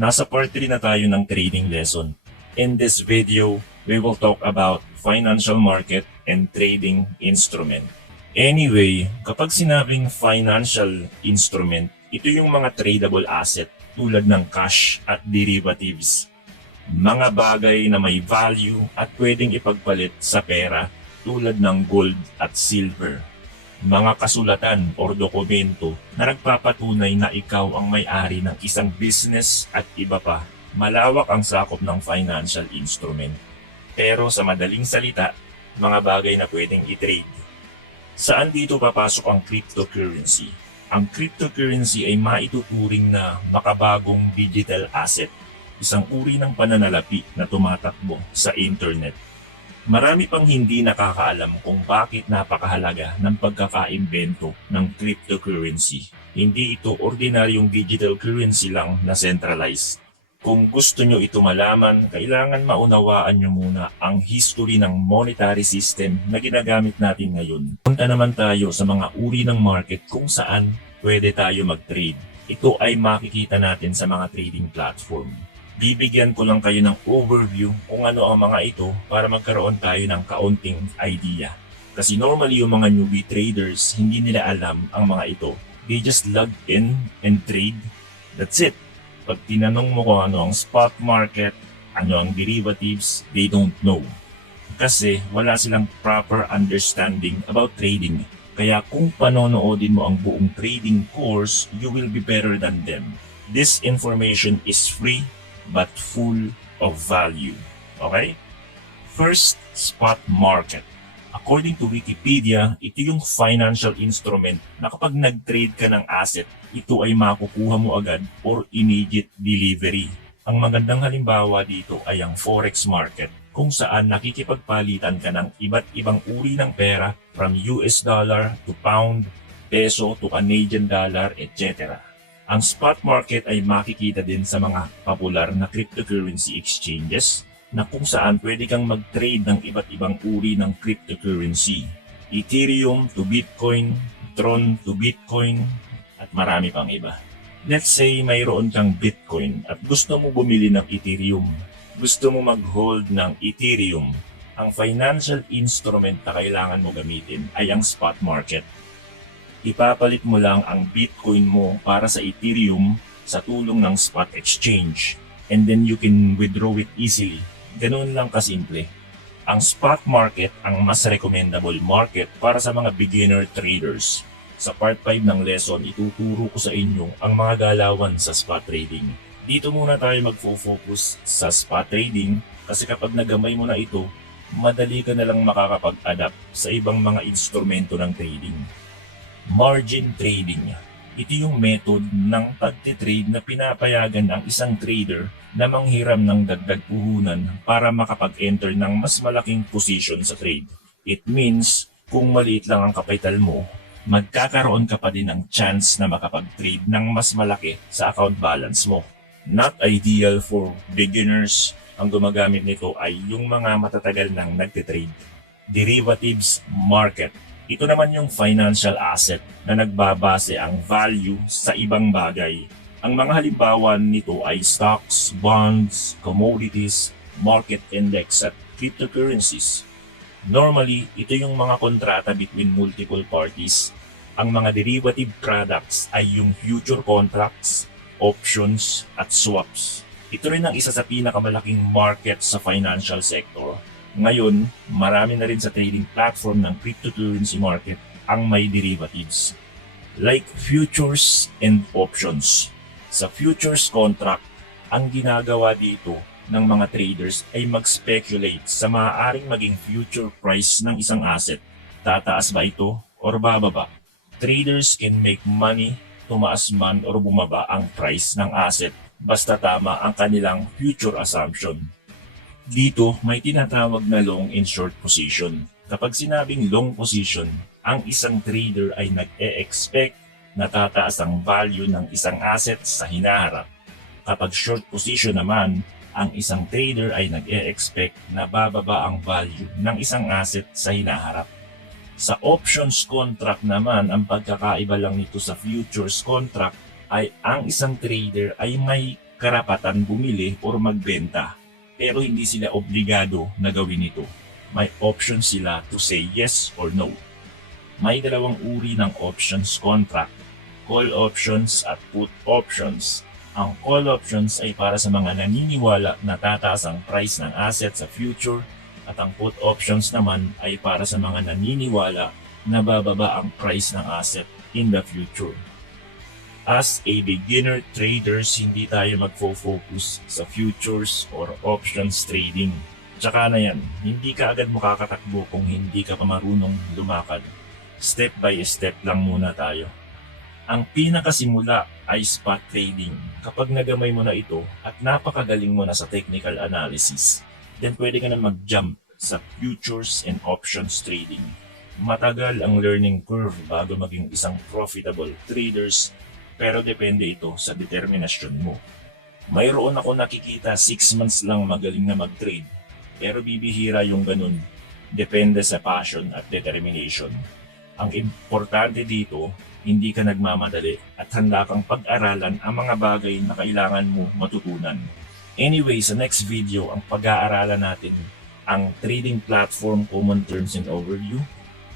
Nasa part 3 na tayo ng trading lesson. In this video, we will talk about financial market and trading instrument. Anyway, kapag sinabing financial instrument, ito yung mga tradable asset tulad ng cash at derivatives. Mga bagay na may value at pwedeng ipagpalit sa pera tulad ng gold at silver. Mga kasulatan o dokumento na nagpapatunay na ikaw ang may-ari ng isang business at iba pa. Malawak ang sakop ng financial instrument. Pero sa madaling salita, mga bagay na pwedeng i-trade. Saan dito papasok ang cryptocurrency? Ang cryptocurrency ay maituturing na makabagong digital asset, isang uri ng pananalapi na tumatakbo sa internet. Marami pang hindi nakakaalam kung bakit napakahalaga ng pagkakaimbento ng cryptocurrency. Hindi ito ordinaryong digital currency lang na centralized. Kung gusto nyo ito malaman, kailangan maunawaan nyo muna ang history ng monetary system na ginagamit natin ngayon. Punta naman tayo sa mga uri ng market kung saan pwede tayo mag-trade. Ito ay makikita natin sa mga trading platform. Bibigyan ko lang kayo ng overview kung ano ang mga ito para magkaroon tayo ng kaunting idea. Kasi normally yung mga newbie traders, hindi nila alam ang mga ito. They just log in and trade. That's it. Pag tinanong mo kung ano ang spot market, ano ang derivatives, they don't know. Kasi wala silang proper understanding about trading. Kaya kung panonoodin mo ang buong trading course, you will be better than them. This information is free but full of value. Okay? First, spot market. According to Wikipedia, ito yung financial instrument na kapag nag-trade ka ng asset, ito ay makukuha mo agad or immediate delivery. Ang magandang halimbawa dito ay ang forex market, kung saan nakikipagpalitan ka ng iba't ibang uri ng pera from US dollar to pound, peso to Canadian dollar, etc. Ang spot market ay makikita din sa mga popular na cryptocurrency exchanges na kung saan pwede kang mag-trade ng iba't ibang uri ng cryptocurrency. Ethereum to Bitcoin, Tron to Bitcoin, at marami pang iba. Let's say mayroon kang Bitcoin at gusto mo bumili ng Ethereum. Gusto mo mag-hold ng Ethereum. Ang financial instrument na kailangan mo gamitin ay ang spot market. Ipapalit mo lang ang Bitcoin mo para sa Ethereum sa tulong ng spot exchange. And then you can withdraw it easily. Ganun lang kasimple. Ang spot market ang mas recommendable market para sa mga beginner traders. Sa part 5 ng lesson, ituturo ko sa inyo ang mga galawan sa spot trading. Dito muna tayo magfo-focus sa spot trading kasi kapag nagamay mo na ito, madali ka na lang makakapag-adapt sa ibang mga instrumento ng trading. Margin trading. Ito yung method ng pagtitrade na pinapayagan ang isang trader na manghiram ng dagdag puhunan para makapag-enter ng mas malaking position sa trade. It means, kung maliit lang ang kapital mo, magkakaroon ka pa din ng chance na makapag-trade ng mas malaki sa account balance mo. Not ideal for beginners. Ang gumagamit nito ay yung mga matatagal nang nagtitrade. Derivatives market. Ito naman yung financial asset na nagbabase ang value sa ibang bagay. Ang mga halimbawa nito ay stocks, bonds, commodities, market index at cryptocurrencies. Normally, ito yung mga kontrata between multiple parties. Ang mga derivative products ay yung future contracts, options, at swaps. Ito rin ang isa sa pinakamalaking market sa financial sector. Ngayon, marami na rin sa trading platform ng cryptocurrency market ang may derivatives, like futures and options. Sa futures contract, ang ginagawa dito ng mga traders ay mag-speculate sa maaaring maging future price ng isang asset. Tataas ba ito or bababa? Traders can make money, tumaas man or bumaba ang price ng asset basta tama ang kanilang future assumption. Dito may tinatawag na long and short position. Kapag sinabing long position, ang isang trader ay nag-e-expect na tataas ang value ng isang asset sa hinaharap. Kapag short position naman, ang isang trader ay nag-e-expect na bababa ang value ng isang asset sa hinaharap. Sa options contract naman, ang pagkakaiba lang nito sa futures contract ay ang isang trader ay may karapatan bumili or magbenta. Pero hindi sila obligado na gawin ito. May option sila to say yes or no. May dalawang uri ng options contract, call options at put options. Ang call options ay para sa mga naniniwala na tataas ang price ng asset sa future at ang put options naman ay para sa mga naniniwala na bababa ang price ng asset in the future. As a beginner traders, hindi tayo magfo-focus sa futures or options trading. Tsaka na yan, hindi ka agad makakatakbo kung hindi ka pa marunong lumakad. Step by step lang muna tayo. Ang pinakasimula ay spot trading. Kapag nagamay mo na ito at napakagaling mo na sa technical analysis, then pwede ka na mag-jump sa futures and options trading. Matagal ang learning curve bago maging isang profitable traders, pero depende ito sa determinasyon mo. Mayroon ako nakikita 6 months lang magaling na mag-trade, pero bibihira yung ganun. Depende sa passion at determination. Ang importante dito, hindi ka nagmamadali at handa kang pag-aralan ang mga bagay na kailangan mo matutunan. Anyway, sa next video, ang pag-aaralan natin ang trading platform common terms and overview.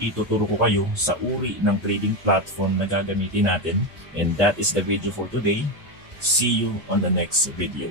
Ituturo ko kayo sa uri ng trading platform na gagamitin natin. And that is the video for today. See you on the next video.